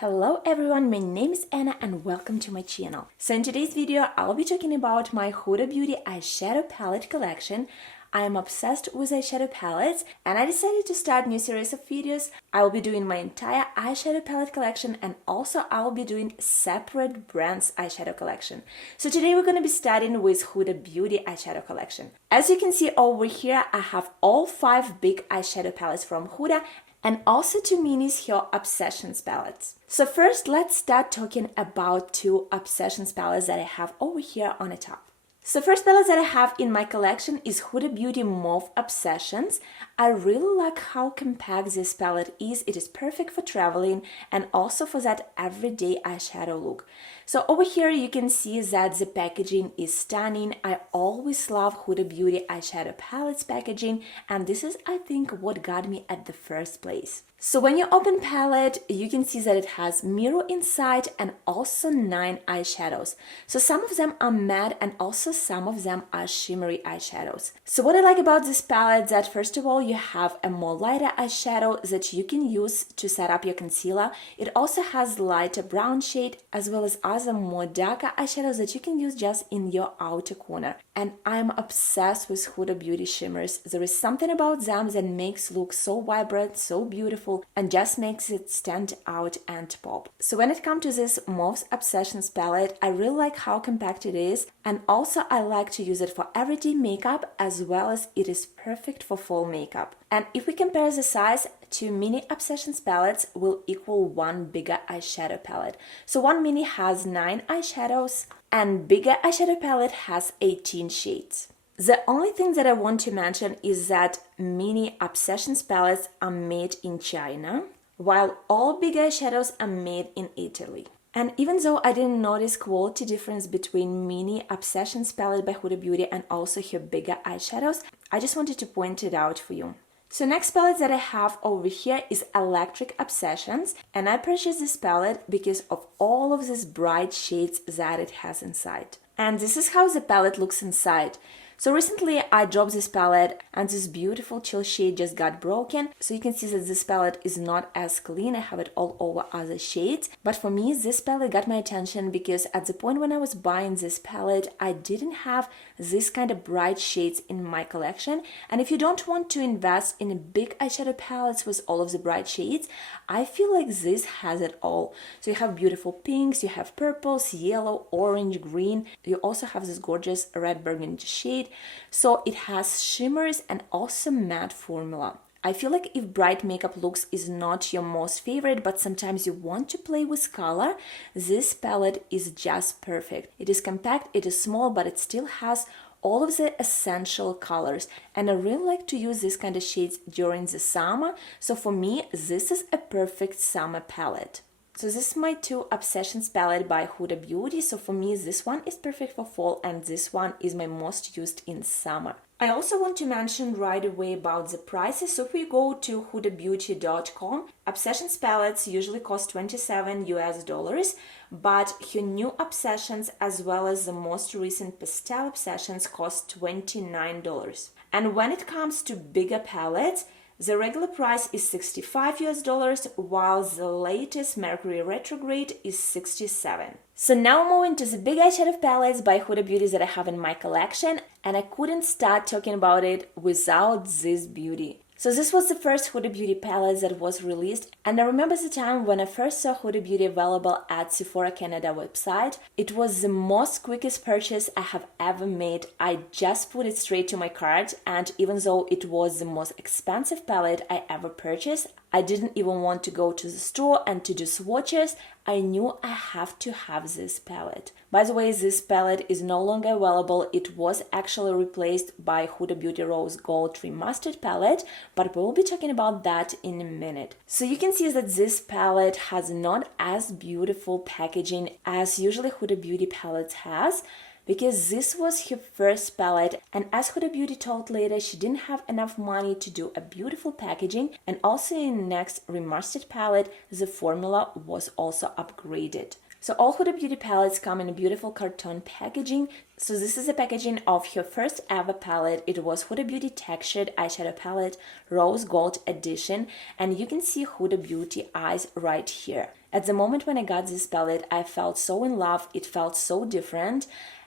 Hello everyone, my name is Anna and welcome to my channel. So in today's video, I'll be talking about my Huda Beauty eyeshadow palette collection. I am obsessed with eyeshadow palettes and I decided to start a new series of videos. I will be doing my entire eyeshadow palette collection and also I will be doing separate brands eyeshadow collection. So today we're going to be starting with Huda Beauty eyeshadow collection. As you can see over here, I have all 5 big eyeshadow palettes from Huda and also 2 minis here Obsessions palettes. So first let's start talking about 2 Obsessions palettes that I have over here on the top. So first palette that I have in my collection is Huda Beauty Mauve Obsessions. I really like how compact this palette is. It is perfect for traveling and also for that everyday eyeshadow look. So over here you can see that the packaging is stunning. I always love Huda Beauty eyeshadow palettes packaging and this is I think what got me at the first place. So when you open palette, you can see that it has mirror inside and also 9 eyeshadows. So some of them are matte and also some of them are shimmery eyeshadows. So what I like about this palette is that first of all you have a more lighter eyeshadow that you can use to set up your concealer. It also has lighter brown shade as well as other more darker eyeshadows that you can use just in your outer corner. And I'm obsessed with Huda Beauty shimmers. There is something about them that makes look so vibrant, so beautiful, and just makes it stand out and pop. So when it comes to this Mauve Obsessions palette, I really like how compact it is, and also I like to use it for everyday makeup as well as it is perfect for fall makeup. And if we compare the size, 2 mini Obsessions palettes will equal 1 bigger eyeshadow palette. So one mini has 9 eyeshadows and bigger eyeshadow palette has 18 shades. The only thing that I want to mention is that mini Obsessions palettes are made in China, while all big eyeshadows are made in Italy. And even though I didn't notice quality difference between mini Obsessions palette by Huda Beauty and also her bigger eyeshadows, I just wanted to point it out for you. So next palette that I have over here is Electric Obsessions, and I purchased this palette because of all of these bright shades that it has inside. And this is how the palette looks inside. So recently I dropped this palette and this beautiful chill shade just got broken. So you can see that this palette is not as clean. I have it all over other shades. But for me, this palette got my attention because at the point when I was buying this palette, I didn't have this kind of bright shades in my collection. And if you don't want to invest in a big eyeshadow palettes with all of the bright shades, I feel like this has it all. So you have beautiful pinks, you have purples, yellow, orange, green. You also have this gorgeous red burgundy shade. So it has shimmers and also matte formula. I feel like if bright makeup looks is not your most favorite, but sometimes you want to play with color, this palette is just perfect. It is compact, it is small, but it still has all of the essential colors. And I really like to use this kind of shades during the summer. So for me, this is a perfect summer palette. So this is my 2 Obsessions palette by Huda Beauty. So for me, this one is perfect for fall and this one is my most used in summer. I also want to mention right away about the prices. So if we go to hudabeauty.com, Obsessions palettes usually cost $27 US, but her new Obsessions as well as the most recent pastel Obsessions cost $29. And when it comes to bigger palettes, the regular price is $65 US, while the latest Mercury Retrograde is $67. So now moving to the big eyeshadow palettes by Huda Beauty that I have in my collection, and I couldn't start talking about it without this beauty. So this was the first Huda Beauty palette that was released, and I remember the time when I first saw Huda Beauty available at Sephora Canada website. It was the most quickest purchase I have ever made. I just put it straight to my cart, and even though it was the most expensive palette I ever purchased, I didn't even want to go to the store and to do swatches. I knew I have to have this palette. By the way, this palette is no longer available. It was actually replaced by Huda Beauty Rose Gold Remastered palette, but we will be talking about that in a minute. So you can see that this palette has not as beautiful packaging as usually Huda Beauty palettes has, because this was her first palette, and as Huda Beauty told later, she didn't have enough money to do a beautiful packaging, and also in next Remastered palette, the formula was also upgraded. So all Huda Beauty palettes come in a beautiful carton packaging. So this is a packaging of her first ever palette. It was Huda Beauty Textured Eyeshadow Palette Rose Gold Edition, and you can see Huda Beauty eyes right here. At the moment when I got this palette, I felt so in love. It felt so different,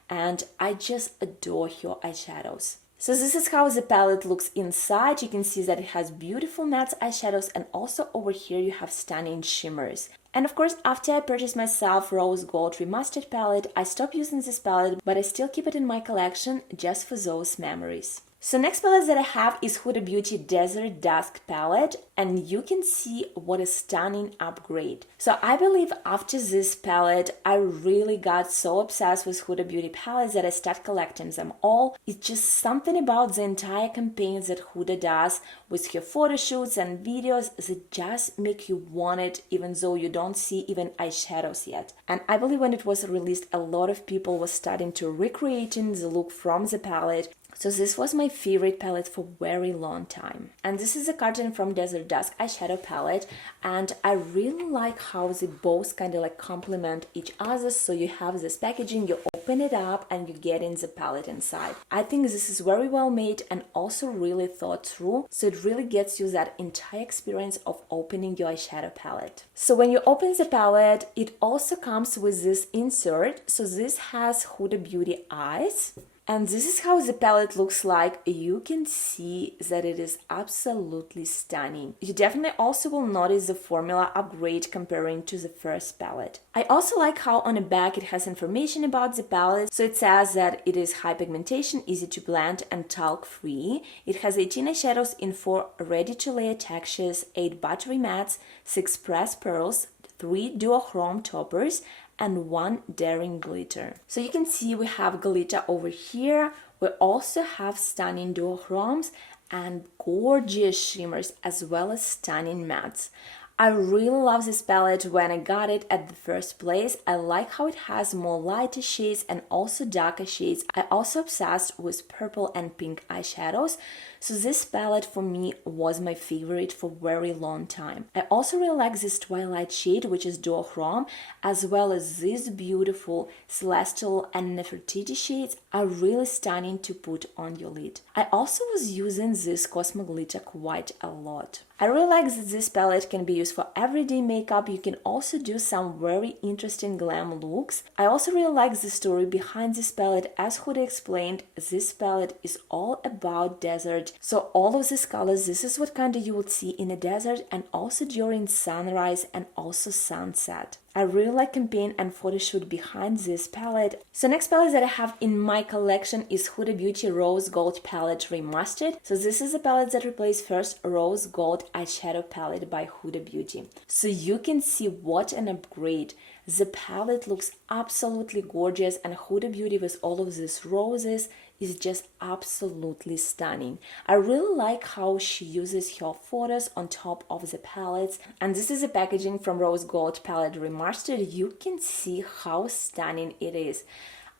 and I just adore her eyeshadows. So this is how the palette looks inside. You can see that it has beautiful matte eyeshadows, and also over here you have stunning shimmers. And of course, after I purchased myself Rose Gold Remastered palette, I stopped using this palette, but I still keep it in my collection just for those memories. So next palette that I have is Huda Beauty Desert Dusk palette, and you can see what a stunning upgrade. So I believe after this palette, I really got so obsessed with Huda Beauty palettes that I started collecting them all. It's just something about the entire campaigns that Huda does with her photo shoots and videos that just make you want it even though you don't see even eyeshadows yet. And I believe when it was released, a lot of people were starting to recreating the look from the palette. So this was my favorite palette for a very long time. And this is a carton from Desert Dusk eyeshadow palette, and I really like how they both kind of like complement each other. So you have this packaging, you open it up and you get in the palette inside. I think this is very well made and also really thought through, so it really gets you that entire experience of opening your eyeshadow palette. So when you open the palette, it also comes with this insert. So this has Huda Beauty eyes. And this is how the palette looks like. You can see that it is absolutely stunning. You definitely also will notice the formula upgrade comparing to the first palette. I also like how on the back it has information about the palette. So it says that it is high pigmentation, easy to blend, and talc free. It has 18 eyeshadows in 4 ready-to-layer textures, 8 buttery mattes, 6 pressed pearls, 3 duochrome toppers, and 1 daring glitter. So you can see we have glitter over here. We also have stunning duochromes and gorgeous shimmers as well as stunning mattes. I really love this palette when I got it at the first place. I like how it has more lighter shades and also darker shades. I also obsessed with purple and pink eyeshadows. So this palette for me was my favorite for a very long time. I also really like this Twilight shade, which is duochrome, as well as these beautiful Celestial and Nefertiti shades are really stunning to put on your lid. I also was using this Cosmo Glitter quite a lot. I really like that this palette can be used for everyday makeup. You can also do some very interesting glam looks. I also really like the story behind this palette. As Huda explained, this palette is all about desert. So all of these colors, this is what kind of you would see in a desert and also during sunrise and also sunset. I really like campaign and photo shoot behind this palette. So next palette that I have in my collection is Huda Beauty Rose Gold Palette Remastered. So this is a palette that replaced first Rose Gold eyeshadow palette by Huda Beauty. So you can see what an upgrade. The palette looks absolutely gorgeous, and Huda Beauty with all of these roses is just absolutely stunning. I really like how she uses her photos on top of the palettes, and this is a packaging from Rose Gold Palette Remastered. You can see how stunning it is.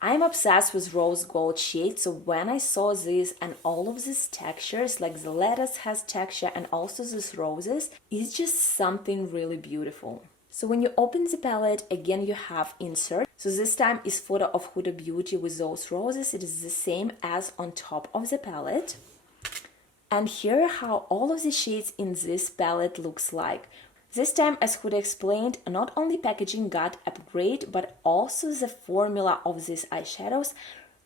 I'm obsessed with rose gold shades, so when I saw this and all of these textures, like the lettuce has texture and also these roses, it's just something really beautiful. So when you open the palette, again you have insert. So this time is photo of Huda Beauty with those roses. It is the same as on top of the palette. And here how all of the shades in this palette looks like. This time, as Huda explained, not only packaging got upgrade, but also the formula of these eyeshadows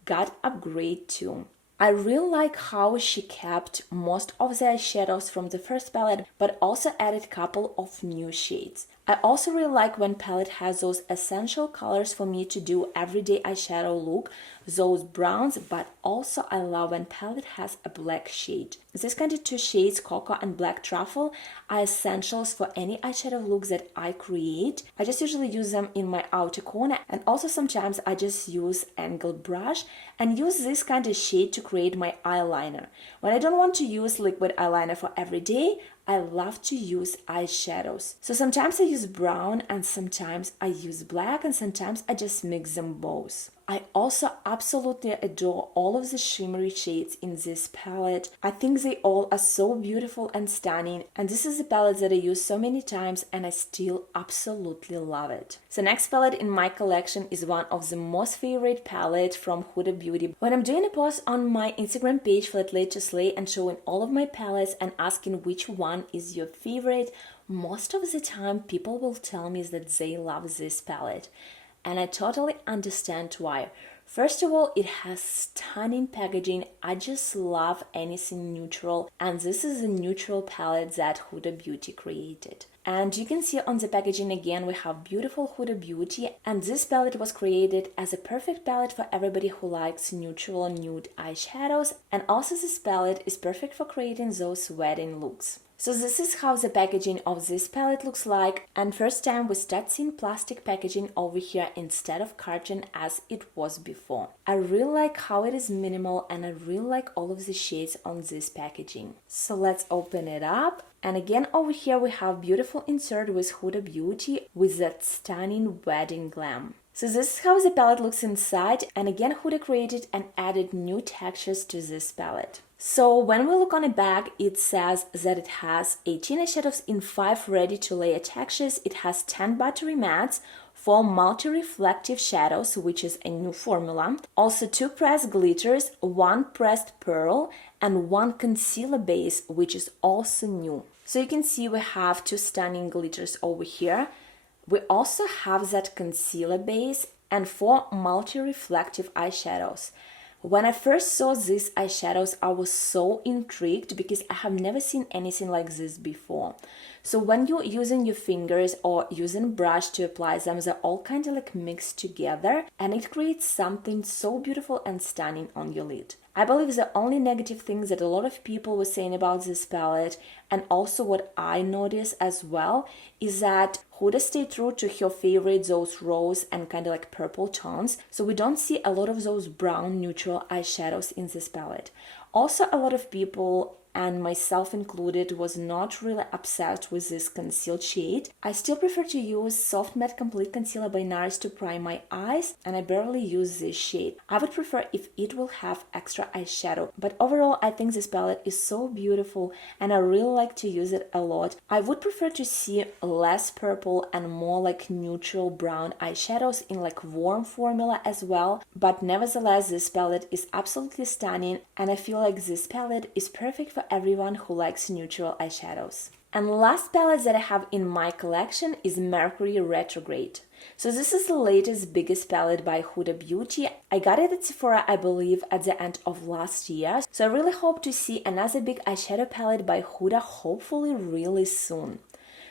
got upgrade too. I really like how she kept most of the eyeshadows from the first palette, but also added a couple of new shades. I also really like when palette has those essential colors for me to do everyday eyeshadow look, those browns, but also I love when palette has a black shade. These kind of 2 shades, Cocoa and Black Truffle, are essentials for any eyeshadow looks that I create. I just usually use them in my outer corner, and also sometimes I just use angled brush and use this kind of shade to create my eyeliner. When I don't want to use liquid eyeliner for every day, I love to use eyeshadows. So sometimes I use brown and sometimes I use black and sometimes I just mix them both. I also absolutely adore all of the shimmery shades in this palette. I think they all are so beautiful and stunning, and this is a palette that I use so many times and I still absolutely love it. So next palette in my collection is one of the most favorite palettes from Huda Beauty. When I'm doing a post on my Instagram page for latest slay and showing all of my palettes and asking which one is your favorite, most of the time people will tell me that they love this palette. And I totally understand why. First of all, it has stunning packaging. I just love anything neutral, and this is a neutral palette that Huda Beauty created. And you can see on the packaging again we have beautiful Huda Beauty, and this palette was created as a perfect palette for everybody who likes neutral and nude eyeshadows, and also this palette is perfect for creating those wedding looks. So this is how the packaging of this palette looks like, and first time we start seeing plastic packaging over here instead of carton as it was before. I really like how it is minimal, and I really like all of the shades on this packaging. So let's open it up, and again over here we have beautiful insert with Huda Beauty with that stunning wedding glam. So this is how the palette looks inside, and again Huda created and added new textures to this palette. So when we look on the back, it says that it has 18 eyeshadows in 5 ready-to-layer textures. It has 10 buttery mattes, 4 multi-reflective shadows, which is a new formula, also 2 pressed glitters, 1 pressed pearl, and 1 concealer base, which is also new. So you can see we have 2 stunning glitters over here. We also have that concealer base and 4 multi-reflective eyeshadows. When I first saw these eyeshadows, I was so intrigued because I have never seen anything like this before. So when you're using your fingers or using brush to apply them, they're all kind of like mixed together, and it creates something so beautiful and stunning on your lid. I believe the only negative things that a lot of people were saying about this palette, and also what I noticed as well, is that Huda stayed true to her favorite, those rose and kind of like purple tones, so we don't see a lot of those brown neutral eyeshadows in this palette. Also, a lot of people, and myself included, was not really obsessed with this concealed shade. I still prefer to use Soft Matte Complete Concealer by NARS to prime my eyes, and I barely use this shade. I would prefer if it will have extra eyeshadow, but overall I think this palette is so beautiful and I really like to use it a lot. I would prefer to see less purple and more like neutral brown eyeshadows in like warm formula as well, but nevertheless this palette is absolutely stunning, and I feel like this palette is perfect for everyone who likes neutral eyeshadows. And the last palette that I have in my collection is Mercury Retrograde. So this is the latest biggest palette by Huda Beauty. I got it at Sephora, I believe, at the end of last year. So I really hope to see another big eyeshadow palette by Huda hopefully really soon.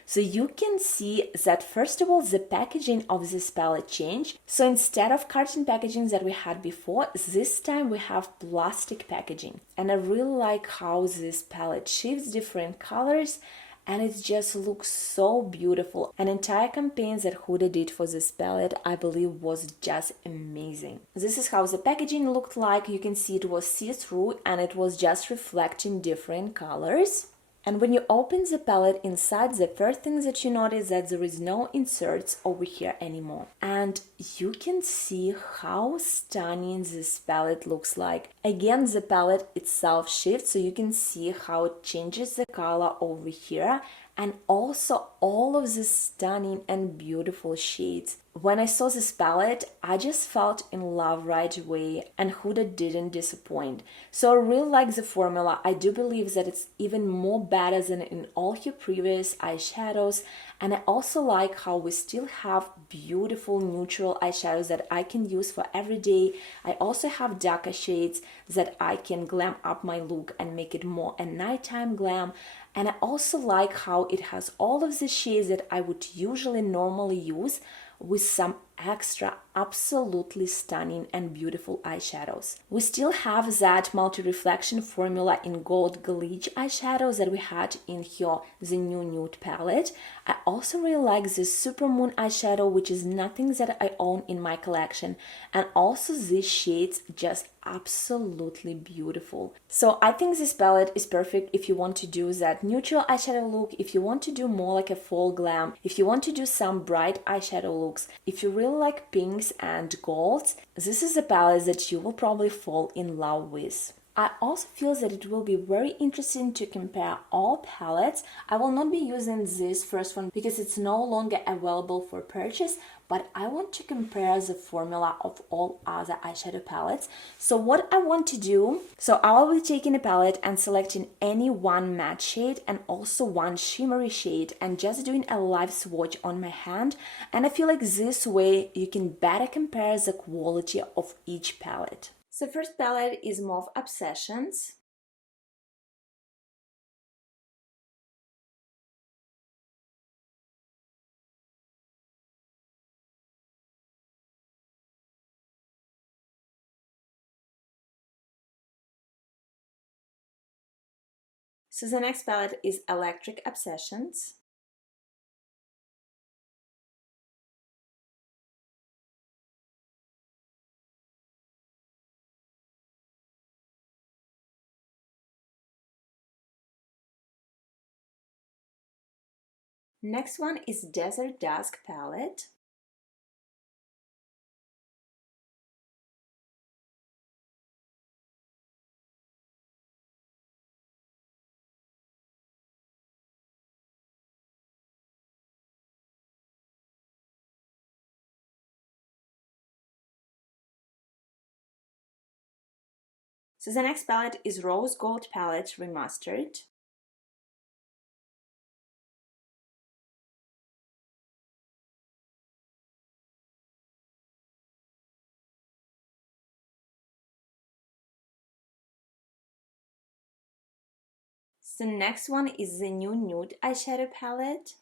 So you can see that first of all the packaging of this palette changed. So instead of carton packaging that we had before, this time we have plastic packaging. And I really like how this palette shifts different colors, and it just looks so beautiful. An entire campaign that Huda did for this palette, I believe, was just amazing. This is how the packaging looked like. You can see it was see-through and it was just reflecting different colors. And when you open the palette inside, the first thing that you notice that there is no inserts over here anymore. And you can see how stunning this palette looks like. Again, the palette itself shifts, so you can see how it changes the color over here, and also all of these stunning and beautiful shades. When I saw this palette, I just felt in love right away, and Huda didn't disappoint. So I really like the formula. I do believe that it's even more better than in all her previous eyeshadows, and I also like how we still have beautiful neutral eyeshadows that I can use for every day. I also have darker shades that I can glam up my look and make it more a nighttime glam. And I also like how it has all of the shades that I would usually normally use with some extra absolutely stunning and beautiful eyeshadows. We still have that multi-reflection formula in Gold Glitch eyeshadows that we had in her The New Nude palette. I also really like this Supermoon eyeshadow, which is nothing that I own in my collection, and also these shades just absolutely beautiful. So I think this palette is perfect if you want to do that neutral eyeshadow look, if you want to do more like a fall glam, if you want to do some bright eyeshadow looks, if you really really like pinks and golds, this is a palette that you will probably fall in love with. I also feel that it will be very interesting to compare all palettes. I will not be using this first one because it's no longer available for purchase, but I want to compare the formula of all other eyeshadow palettes. So what I want to do, so I will be taking a palette and selecting any one matte shade and also one shimmery shade and just doing a live swatch on my hand. And I feel like this way you can better compare the quality of each palette. So first palette is Mauve Obsessions. So the next palette is Electric Obsessions. Next one is Desert Dusk palette. So the next palette is Rose Gold palette Remastered. So next one is the new Nude eyeshadow palette.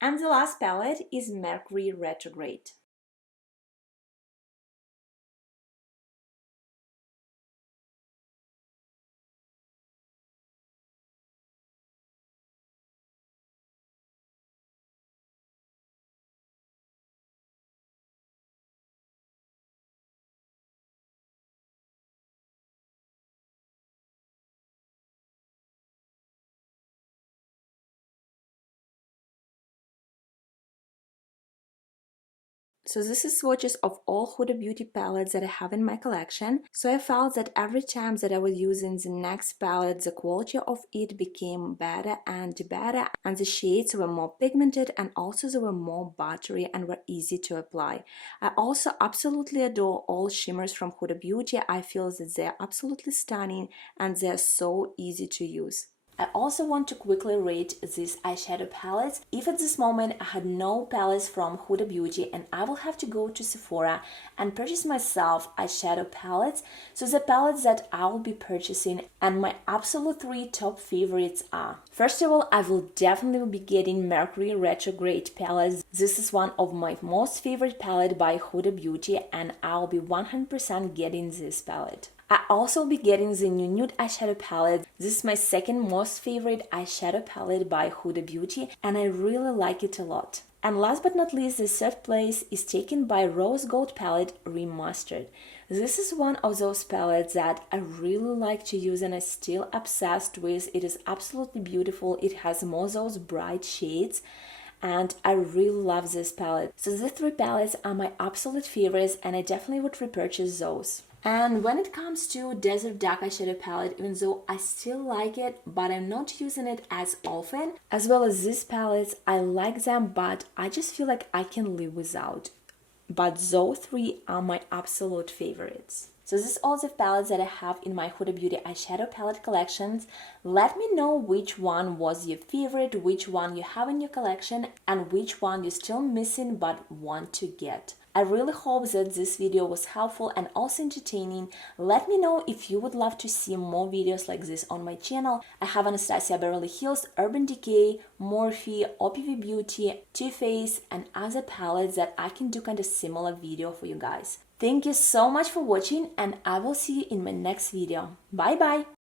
And the last palette is Mercury Retrograde. So this is swatches of all Huda Beauty palettes that I have in my collection. So I felt that every time that I was using the next palette, the quality of it became better, and the shades were more pigmented, and also they were more buttery and were easy to apply. I also absolutely adore all shimmers from Huda Beauty. I feel that they're absolutely stunning and they're so easy to use. I also want to quickly rate these eyeshadow palettes. If at this moment I had no palettes from Huda Beauty and I will have to go to Sephora and purchase myself eyeshadow palettes, so the palettes that I will be purchasing and my absolute 3 top favorites are: first of all, I will definitely be getting Mercury Retrograde palettes. This is one of my most favorite palette by Huda Beauty and I'll be 100% getting this palette. I also will be getting the new Nude eyeshadow palette. This is my second most favorite eyeshadow palette by Huda Beauty and I really like it a lot. And last but not least, the third place is taken by Rose Gold palette Remastered. This is one of those palettes that I really like to use and I'm still obsessed with. It is absolutely beautiful. It has more of those bright shades and I really love this palette. So the 3 palettes are my absolute favorites and I definitely would repurchase those. And when it comes to Desert Dark eyeshadow palette, even though I still like it, but I'm not using it as often, as well as these palettes, I like them, but I just feel like I can live without. But those 3 are my absolute favorites. So this is all the palettes that I have in my Huda Beauty eyeshadow palette collections. Let me know which one was your favorite, which one you have in your collection, and which one you're still missing but want to get. I really hope that this video was helpful and also entertaining. Let me know if you would love to see more videos like this on my channel. I have Anastasia Beverly Hills, Urban Decay, Morphe, OPV Beauty, Too Faced, and other palettes that I can do kind of similar video for you guys. Thank you so much for watching and I will see you in my next video. Bye bye!